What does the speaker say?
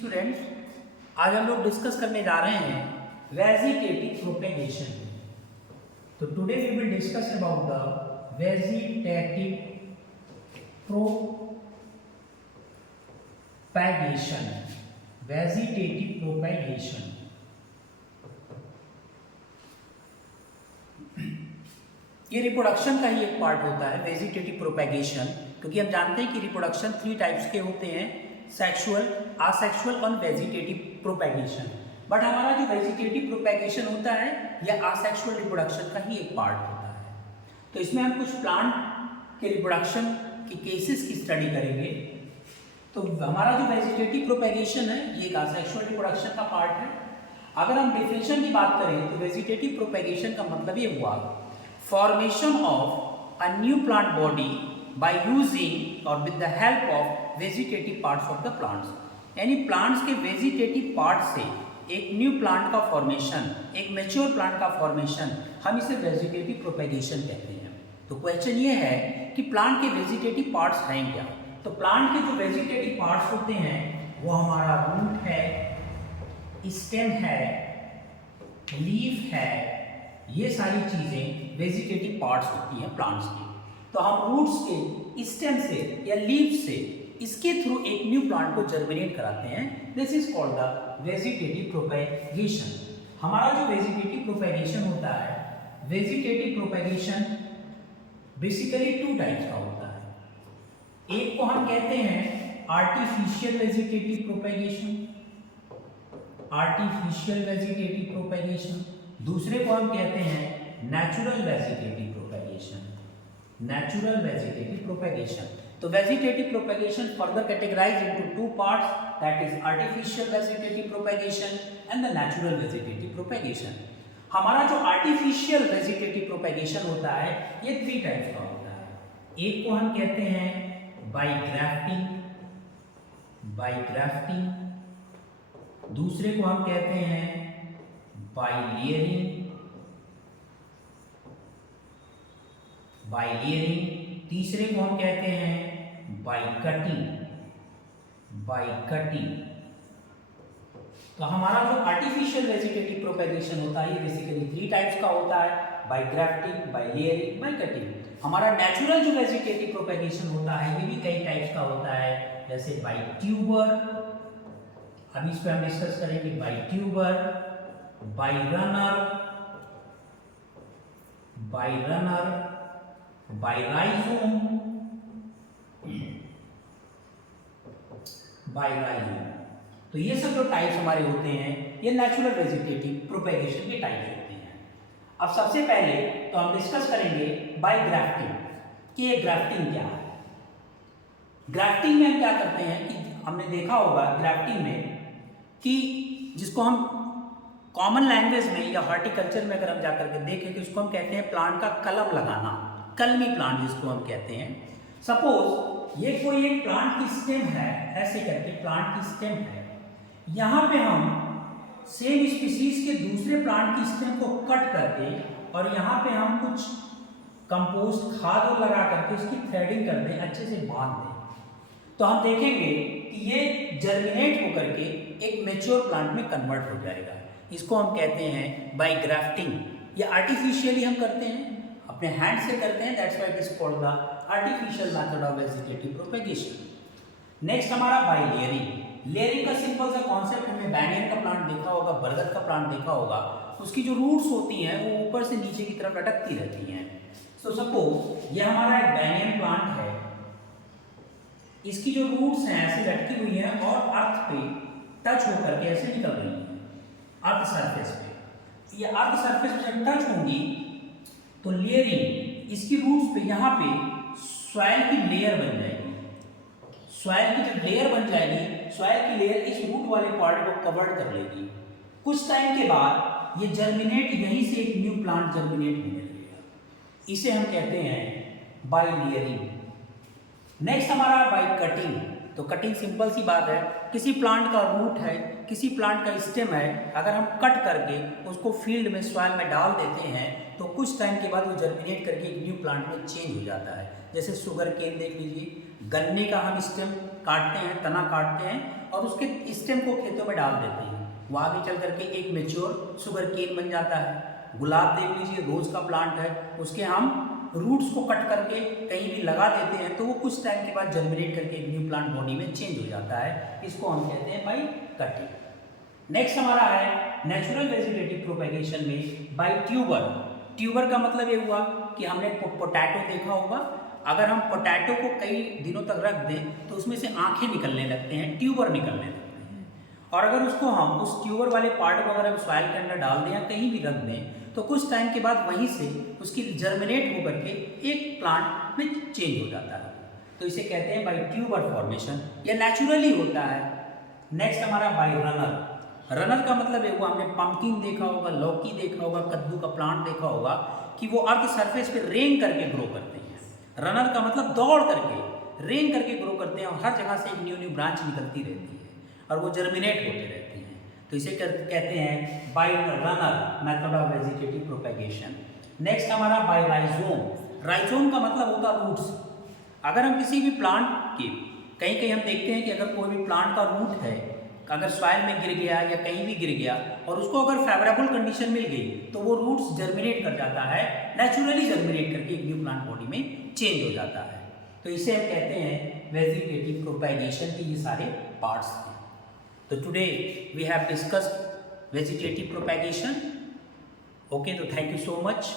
Students, आज हम लोग डिस्कस करने जा रहे हैं वेजिटेटिव प्रोपेगेशन। तो today we will discuss about the vegetative propagation. Vegetative propagation ये रिप्रोडक्शन का ही एक पार्ट होता है, वेजिटेटिव प्रोपेगेशन, क्योंकि हम जानते हैं कि रिप्रोडक्शन 3 टाइप्स के होते हैं, सेक्सुअल, असेक्सुअल और वेजिटेटिव प्रोपेगेशन। बट हमारा जो वेजिटेटिव प्रोपेगेशन होता है यह असेक्सुअल रिप्रोडक्शन का ही एक पार्ट होता है। तो इसमें हम कुछ प्लांट के रिप्रोडक्शन के केसेस की स्टडी करेंगे। तो हमारा जो वेजिटेटिव प्रोपेगेशन है ये एक असेक्सुअल रिप्रोडक्शन का पार्ट है। अगर हम डेफिनेशन की बात करें तो वेजिटेटिव प्रोपेगेशन का मतलब ये हुआ formation of a new plant body by using or with the help of vegetative parts of the plants। यानी प्लांट्स के वेजिटेटिव पार्ट से एक न्यू प्लांट का फॉर्मेशन, एक मैच्योर प्लांट का फॉर्मेशन, हम इसे वेजिटेटिव प्रोपेगेशन कहते हैं। तो क्वेश्चन ये है कि प्लांट के वेजिटेटिव पार्ट्स हैं क्या? तो प्लांट के जो वेजिटेटिव पार्ट्स होते हैं वो हमारा रूट है, स्टेम है, लीफ है, ये सारी चीजें वेजिटेटिव पार्ट्स होती हैं प्लांट्स की। तो हम रूट्स के, स्टेम से या लीफ से इसके थ्रू एक न्यू प्लांट को जर्मिनेट कराते हैं। This is called the vegetative propagation. हमारा जो वेजिटेटिव प्रोपेगेशन होता है, वेजिटेटिव प्रोपेगेशन बेसिकली 2 टाइप्स का होता है। एक को हम कहते हैं artificial vegetative propagation, artificial vegetative propagation. दूसरे को हम कहते हैं natural vegetative propagation, natural vegetative propagation। तो vegetative propagation further categorized into 2 parts, that is artificial vegetative propagation and the natural vegetative propagation। हमारा जो artificial vegetative propagation होता है ये 3 टाइप्स का होता है। एक को हम कहते हैं by grafting, दूसरे को हम कहते हैं by layering, तीसरे को हम कहते हैं बाय कटिंग। तो हमारा जो आर्टिफिशियल वेजिटेटिव प्रोपेगेशन होता है ये बेसिकली 3 टाइप्स का होता है, by grafting, by layering, by cutting. हमारा नेचुरल जो वेजिटेटिव प्रोपेगेशन होता है ये भी कई टाइप्स का होता है, जैसे बाय ट्यूबर, अभी इस पे हम डिस्कस करेंगे, by tuber, by runner, by rhizome, तो ये सब जो टाइप्स हमारे होते हैं ये नेचुरल वेजिटेटिव प्रोपेगेशन के टाइप्स होते हैं। अब सबसे पहले तो हम डिस्कस करेंगे बाय ग्राफ्टिंग कि ये ग्राफ्टिंग क्या है। ग्राफ्टिंग में हम क्या करते हैं कि हमने देखा होगा ग्राफ्टिंग में कि जिसको हम कॉमन लैंग्वेज में या हॉर्टिकल्चर में अगर हम जाकर के देखें तो इसको हम कहते हैं प्लांट का कलम लगाना, कलमी प्लांट जिसको हम कहते हैं। सपोज ये कोई एक प्लांट की स्टेम है, ऐसे करके प्लांट की स्टेम है, यहाँ पे हम सेम स्पीसीज के दूसरे प्लांट की स्टेम को कट करके और यहाँ पे हम कुछ कंपोस्ट खाद लगा करके इसकी थ्रेडिंग कर दें, अच्छे से बांध दें, तो हम देखेंगे कि ये जर्मिनेट होकर के एक मैच्योर प्लांट में कन्वर्ट हो जाएगा। इसको हम कहते हैं बाय ग्राफ्टिंग। ये आर्टिफिशियली हम करते हैं, अपने हैंड से करते हैं, that's why it is called the artificial method of vegetative propagation. Next हमारा बाय लेयरिंग। लेयरिंग का सिंपल सा कॉन्सेप्ट, हमें बैंगन का प्लांट देखा होगा, बरगद का प्लांट देखा होगा, उसकी जो रूट्स होती हैं वो ऊपर से नीचे की तरफ लटकती रहती हैं। तो सपोज ये हमारा एक बैंगन प्लांट है, इसकी जो रूट्स हैं ऐसे लटकी हुई हैं और अर्थ पे टच होकर के ऐसे निकल रही हैं, अर्थ सरफेस पे। ये अर्थ सरफेस पे जब टच होंगी तो लेयरिंग, इसकी रूट्स पे यहाँ पे सॉइल की लेयर बन जाएगी। सॉइल की जब लेयर बन जाएगी, सॉइल की लेयर इस रूट वाले पार्ट को कवर कर लेगी। कुछ टाइम के बाद ये जर्मिनेट, यहीं से एक न्यू प्लांट जर्मिनेट होने लगेगा। इसे हम कहते हैं बाय लेयरिंग। नेक्स्ट हमारा बाय कटिंग। तो कटिंग सिंपल सी बात है, किसी प्लांट का रूट है, किसी प्लांट का स्टेम है, अगर हम कट करके उसको फील्ड में, सॉइल में डाल देते हैं तो कुछ टाइम के बाद वो जर्मिनेट करके एक न्यू प्लांट में चेंज हो जाता है। जैसे शुगर केन देख लीजिए, गन्ने का हम स्टेम काटते हैं, तना काटते हैं और उसके स्टेम को खेतों में डाल देते हैं। वो आगे चल करके एक मेच्योर शुगर केन बन जाता है। गुलाब देख लीजिए, रोज का प्लांट है, उसके हम रूट्स को कट करके कहीं भी लगा देते हैं तो वो कुछ टाइम के बाद जर्मिनेट करके एक न्यू प्लांट बॉडी में चेंज हो जाता है। इसको हम कहते हैं बाई कटिंग। नेक्स्ट हमारा है नेचुरल वेजिटेटिव प्रोपेगेशन में बाई ट्यूबर। ट्यूबर का मतलब ये हुआ कि हमने पोटैटो देखा होगा, अगर हम पोटैटो को कई दिनों तक रख दें तो उसमें से आंखें निकलने लगते हैं, ट्यूबर निकलने लगते हैं। और अगर उसको हम उस ट्यूबर वाले पार्ट को अगर हम सॉइल के अंदर डाल दें या कहीं भी रख दें तो कुछ टाइम के बाद वहीं से उसकी जर्मिनेट होकर के एक प्लांट में चेंज हो जाता है। तो इसे कहते हैं बाई ट्यूबर फॉर्मेशन, यह नेचुरली होता है। नेक्स्ट हमारा बाई रनर। रनर का मतलब है वो हमने पंपकिन देखा होगा, लौकी देखा होगा, कद्दू का प्लांट देखा होगा कि वो अर्थ सरफेस पे रेंग करके ग्रो करते हैं। रनर का मतलब दौड़ करके, रेंग करके ग्रो करते हैं और हर जगह से एक न्यू न्यू ब्रांच निकलती रहती है और वो जर्मिनेट होते रहती हैं। तो इसे कहते हैं by runner method of vegetative propagation. Next हमारा बाई राइजोम। राइजोम का मतलब होता है रूट्स। अगर हम किसी भी प्लांट के कहीं कहीं हम देखते हैं कि अगर कोई भी प्लांट का रूट है, अगर सॉइल में गिर गया या कहीं भी गिर गया और उसको अगर फेवरेबल कंडीशन मिल गई तो वो रूट्स जर्मिनेट कर जाता है, नेचुरली जर्मिनेट करके एक न्यू प्लांट बॉडी में चेंज हो जाता है। तो इसे हम कहते हैं वेजिटेटिव प्रोपेगेशन के ये सारे पार्ट्स हैं। तो today we have discussed vegetative propagation. Okay, तो थैंक यू सो मच।